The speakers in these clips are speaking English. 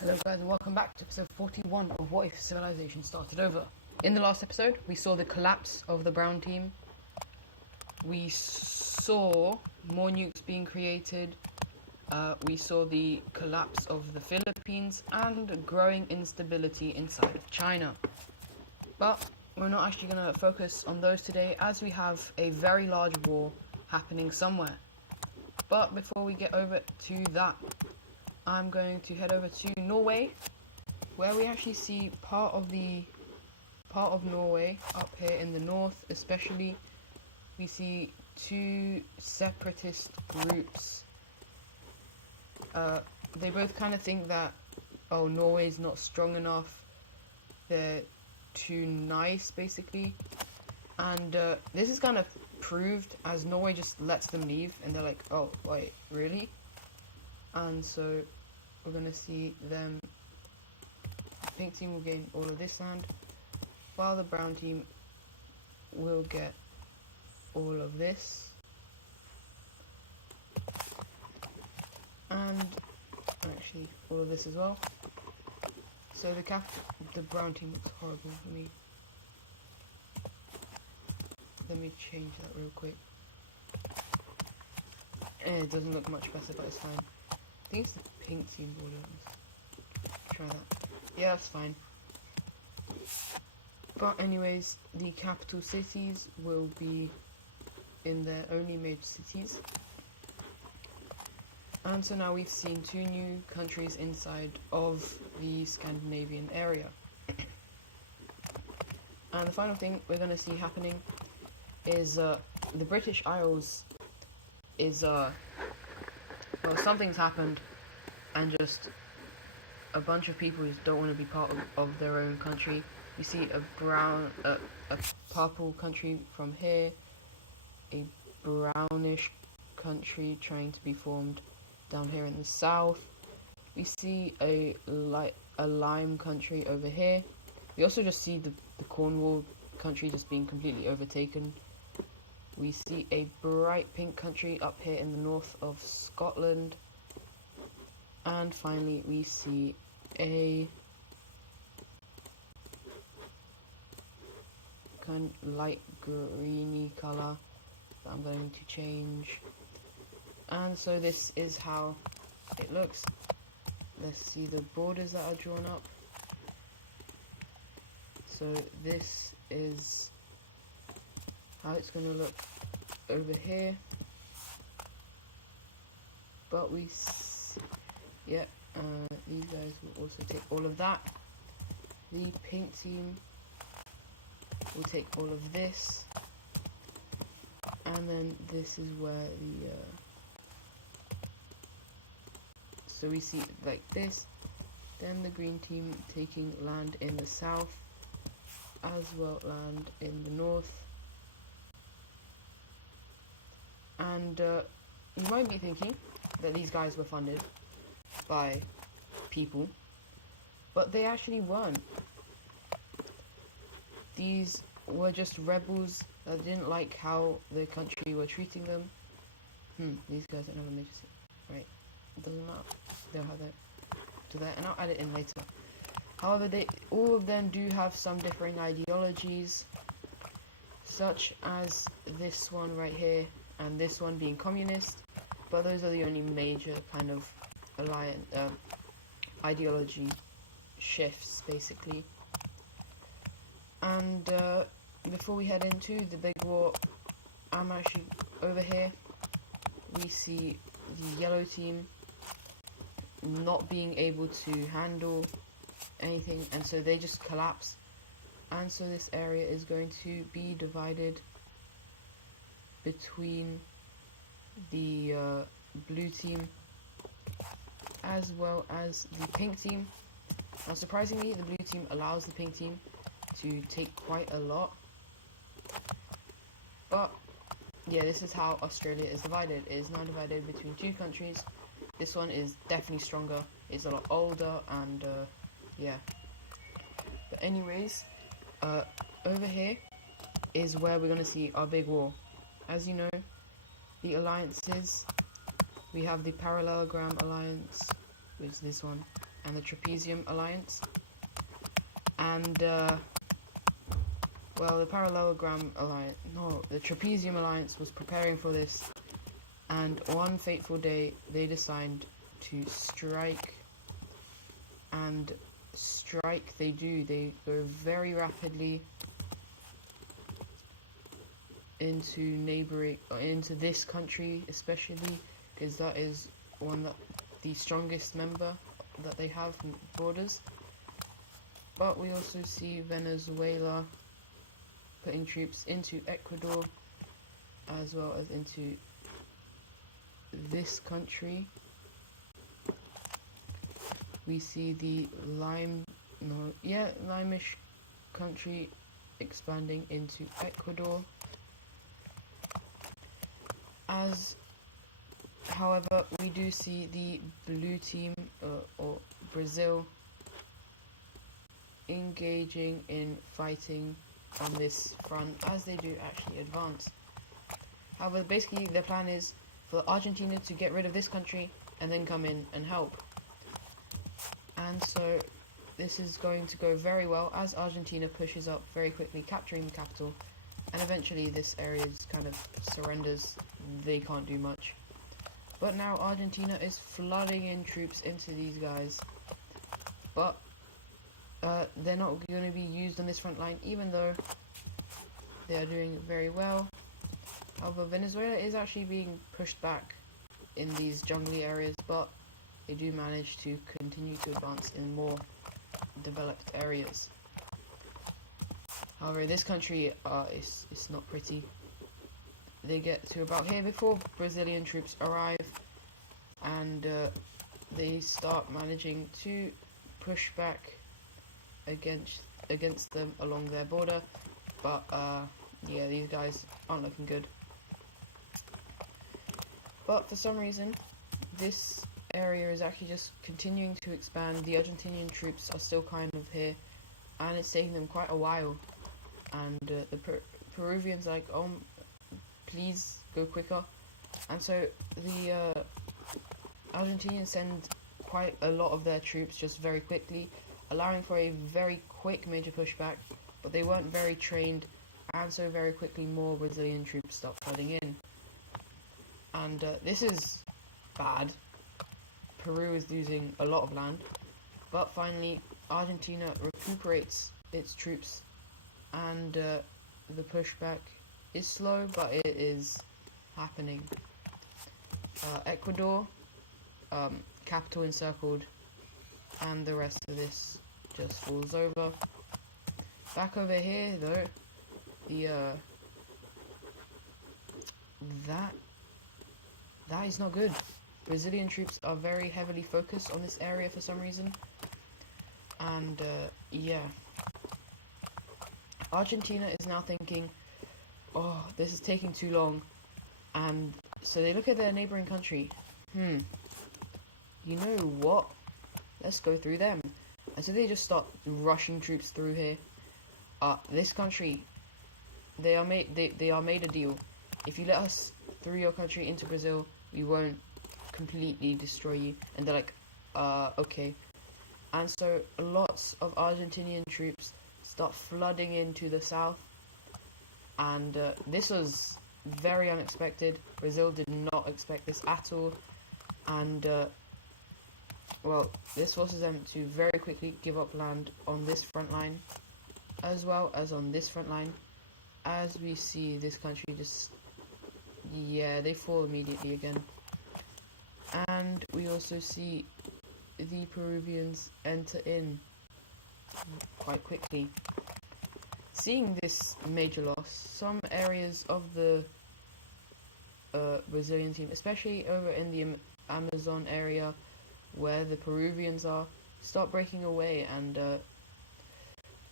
Hello guys and welcome back to episode 41 of What If Civilization Started Over. In the last episode, we saw the collapse of the brown team. We saw more nukes being created. We saw the collapse of the Philippines and growing instability inside of China. But we're not actually going to focus on those today as we have a very large war happening somewhere. But before we get over to that, I'm going to head over to Norway, where we actually see part of Norway up here in the north. Especially, we see two separatist groups. They both kind of think that, oh, Norway's not strong enough. They're too nice, basically. And this is kind of proved as Norway just lets them leave, and they're like, oh, wait, really? And so we're going to see them. The pink team will gain all of this land, while the brown team will get all of this. And actually all of this as well. So the brown team looks horrible. Let me change that real quick. It doesn't look much better, but it's fine. I think it's the pink team border. Let's try that. Yeah, that's fine. But anyways, the capital cities will be in their only major cities. And so now we've seen two new countries inside of the Scandinavian area. And the final thing we're going to see happening is the British Isles is well, something's happened, and just a bunch of people just don't want to be part of their own country. You see a purple country from here, a brownish country trying to be formed down here in the south. We see a lime country over here. We also just see the Cornwall country just being completely overtaken. We see a bright pink country up here in the north of Scotland. And finally we see a kind of light greeny colour that I'm going to change. And so this is how it looks. Let's see the borders that are drawn up. So this is how it's going to look over here. But these guys will also take all of that. The pink team will take all of this. And then this is where so we see like this. Then the green team taking land in the south, as well land in the north. And you might be thinking that these guys were funded by people, but they actually weren't. These were just rebels that didn't like how the country were treating them. These guys don't have a major city. Right, it doesn't matter. They'll have that to that, and I'll add it in later. However, all of them do have some differing ideologies, such as this one right here, and this one being communist. But those are the only major kind of ideology shifts, basically. And before we head into the big war, I'm actually over here. We see the yellow team not being able to handle anything, and so they just collapse. And so this area is going to be divided between the blue team as well as the pink team. Now surprisingly, the blue team allows the pink team to take quite a lot. But yeah, this is how Australia is divided. It is now divided between two countries. This one is definitely stronger. It's a lot older, and yeah. But anyways, over here is where we're going to see our big war. As you know, the alliances, we have the Parallelogram Alliance, which is this one. and the Trapezium Alliance. And, well, the Parallelogram Alliance, no, the Trapezium Alliance was preparing for this, and one fateful day, they decided to strike, and strike they do. They go very rapidly into this country, especially, because that is the strongest member that they have in borders. But we also see Venezuela putting troops into Ecuador, as well as into this country. We see the Limeish country expanding into Ecuador. However, we do see the blue team, or Brazil, engaging in fighting on this front, as they do actually advance. However, basically their plan is for Argentina to get rid of this country and then come in and help. And so this is going to go very well as Argentina pushes up very quickly, capturing the capital, and eventually this area kind of surrenders. They can't do much. But now Argentina is flooding in troops into these guys. But they're not going to be used on this front line, even though they are doing very well. However, Venezuela is actually being pushed back in these jungly areas, but they do manage to continue to advance in more developed areas. However, this country is not pretty. They get to about here before Brazilian troops arrive, and they start managing to push back against them along their border. But yeah, these guys aren't looking good. But for some reason, this area is actually just continuing to expand. The Argentinian troops are still kind of here, and it's taking them quite a while. And the Peruvians are like, oh, please go quicker. And so the Argentinians send quite a lot of their troops just very quickly, allowing for a very quick major pushback. But they weren't very trained, and so very quickly more Brazilian troops start flooding in. And this is bad. Peru is losing a lot of land, but finally Argentina recuperates its troops, and the pushback is slow, but it is happening. Ecuador, capital encircled, and the rest of this just falls over. Back over here though, the that is not good. Brazilian troops are very heavily focused on this area for some reason. And yeah, Argentina is now thinking, oh, this is taking too long. And so they look at their neighboring country. You know what? Let's go through them. And so they just start rushing troops through here. This country, they are made a deal. If you let us through your country into Brazil, we won't completely destroy you. And they're like, okay. And so lots of Argentinian troops start flooding into the south. And this was very unexpected. Brazil did not expect this at all. And well, this forces them to very quickly give up land on this front line, as well as on this front line. As we see this country just, yeah, they fall immediately again. And we also see the Peruvians enter in quite quickly. Seeing this major loss, some areas of the Brazilian team, especially over in the Amazon area where the Peruvians are, start breaking away, and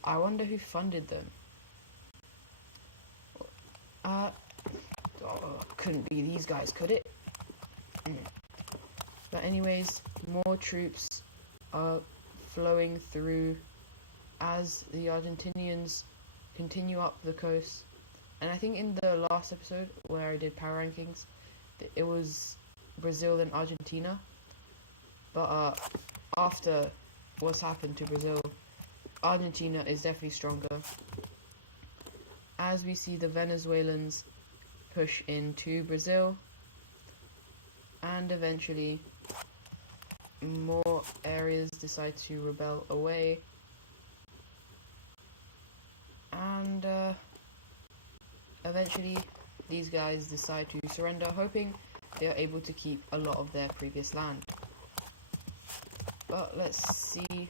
I wonder who funded them. Couldn't be these guys, could it? But anyways, more troops are flowing through as the Argentinians continue up the coast. And I think in the last episode where I did power rankings, it was Brazil and Argentina. But after what's happened to Brazil, Argentina is definitely stronger. As we see the Venezuelans push into Brazil, and eventually more areas decide to rebel away, and eventually these guys decide to surrender, hoping they are able to keep a lot of their previous land. But let's see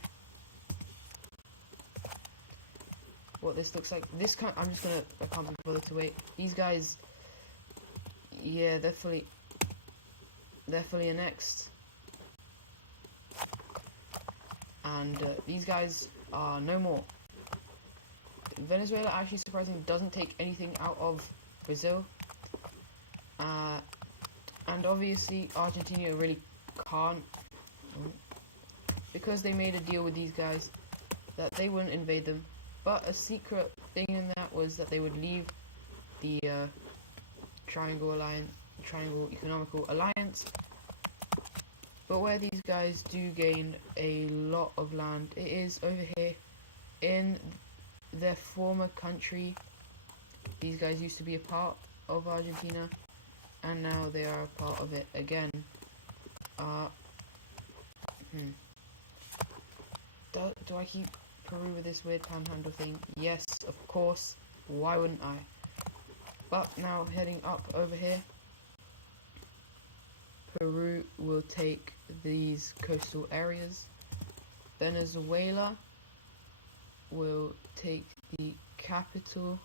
what this looks like. I can't be bothered to wait. These guys, yeah, they're fully annexed, and these guys are no more. Venezuela actually surprisingly doesn't take anything out of Brazil, and obviously Argentina really can't, because they made a deal with these guys that they wouldn't invade them. But a secret thing in that was that they would leave the Triangle Economical Alliance. But where these guys do gain a lot of land, it is over here in their former country. These guys used to be a part of Argentina, and now they are a part of it again. Do I keep Peru with this weird panhandle thing? Yes, of course. Why wouldn't I? But now heading up over here, Peru will take these coastal areas. Venezuela will take the capital,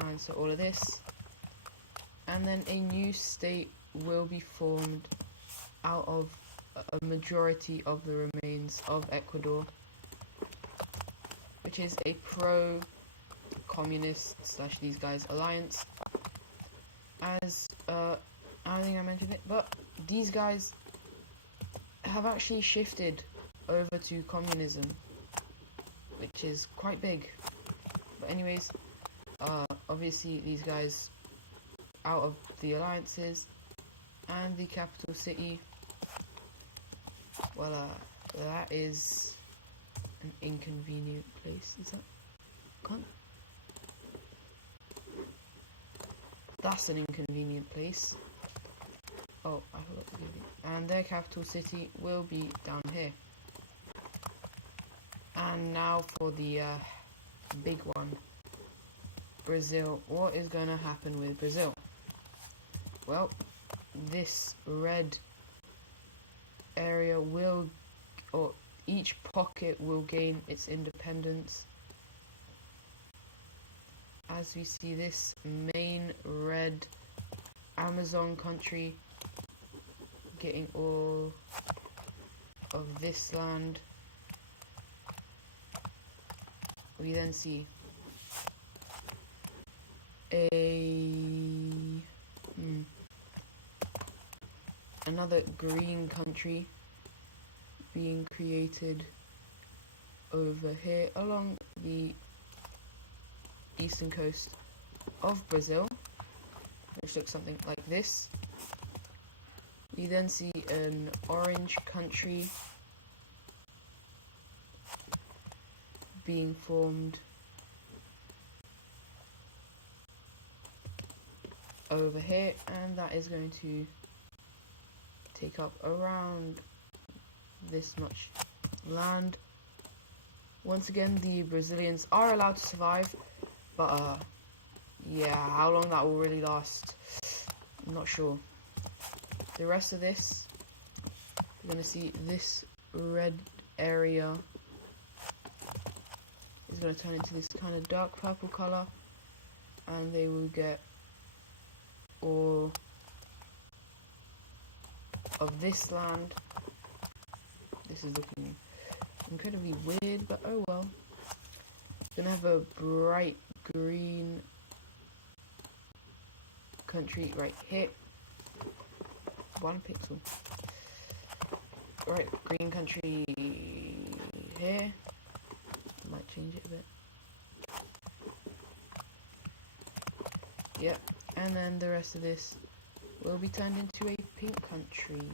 and so all of this, and then a new state will be formed out of a majority of the remains of Ecuador, which is a pro-communist / these guys alliance. As I don't think I mentioned it, but these guys have actually shifted over to communism, which is quite big. But anyways, obviously these guys out of the alliances, and the capital city, well, that is an inconvenient place. Is that? That's an inconvenient place. Oh, I forgot to give it. And their capital city will be down here. And now for the big one, Brazil. What is going to happen with Brazil? Well, this red area will, or each pocket will gain its independence. As we see this main red Amazon country getting all of this land, we then see another green country being created over here along the eastern coast of Brazil, which looks something like this. We then see an orange country being formed over here, and that is going to take up around this much land. Once again, the Brazilians are allowed to survive, but yeah, how long that will really last, I'm not sure. The rest of this, you're going to see this red area is going to turn into this kind of dark purple color, and they will get all of this land. This is looking incredibly weird, but oh well. It's gonna have a bright green country right here. 1 pixel. Right, green country here. Might change it a bit. Yep, and then the rest of this will be turned into a pink country.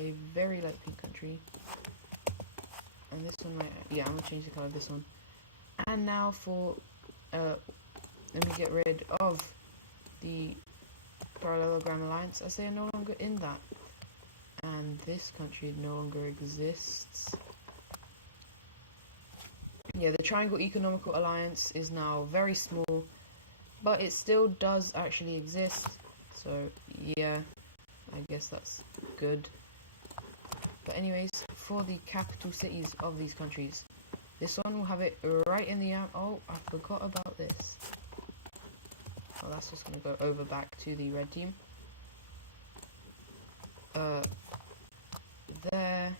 a very light pink country. And this one might, yeah, I'm gonna change the color of this one. And now for, let me get rid of the Parallelogram Alliance, as they are no longer in that. And this country no longer exists. Yeah, the Triangle Economical Alliance is now very small, but it still does actually exist. So, yeah, I guess that's good. But anyways, for the capital cities of these countries, this one will have it right in the... Oh, I forgot about this. Oh, that's just going to go over back to the red team. There.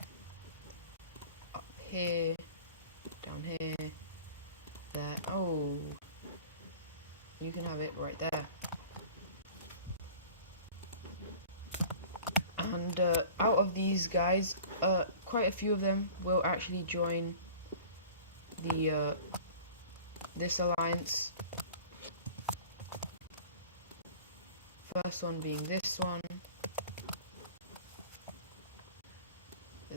Up here. Down here. There. Oh. You can have it right there. And out of these guys, quite a few of them will actually join the this alliance. First one being this one,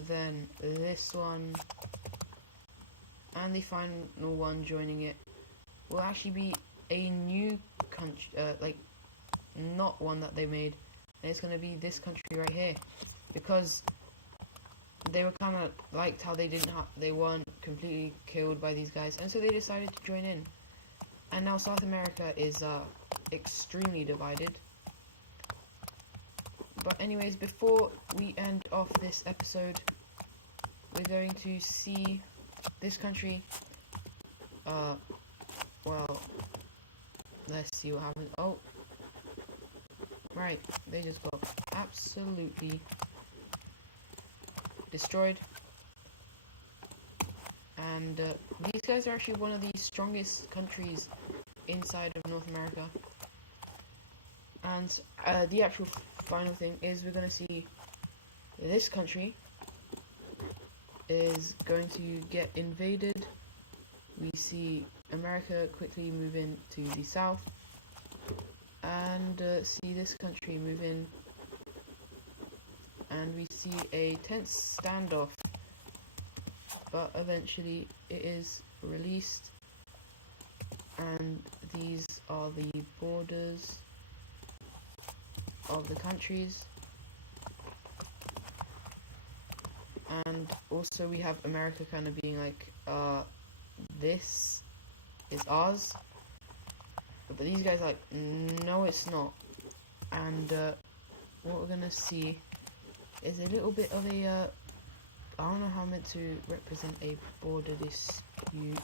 then this one, and the final one joining it will actually be a new country, like not one that they made, and it's going to be this country right here, because they were kind of liked how they weren't completely killed by these guys, and so they decided to join in. And now South America is extremely divided. But anyways, before we end off this episode, we're going to see this country. Well, let's see what happens. Oh, right, they just got absolutely destroyed. And these guys are actually one of the strongest countries inside of North America. And the actual final thing is we're going to see this country is going to get invaded. We see America quickly move in to the south, and see this country move in, and we see a tense standoff, but eventually it is released. And these are the borders of the countries, and also we have America kind of being like, this is ours, but these guys are like, no it's not. And what we're gonna see is a little bit of a I don't know how I'm meant to represent a border dispute.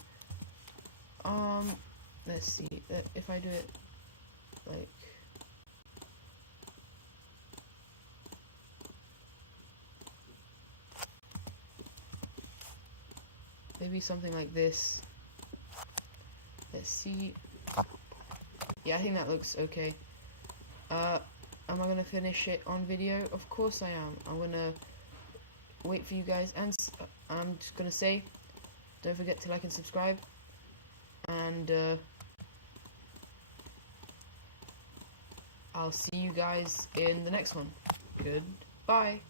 Let's see, if I do it like, maybe something like this. Let's see. Yeah, I think that looks okay. Am I gonna finish it on video? Of course I am. I'm gonna wait for you guys, and I'm just gonna say, don't forget to like and subscribe, and I'll see you guys in the next one. Goodbye.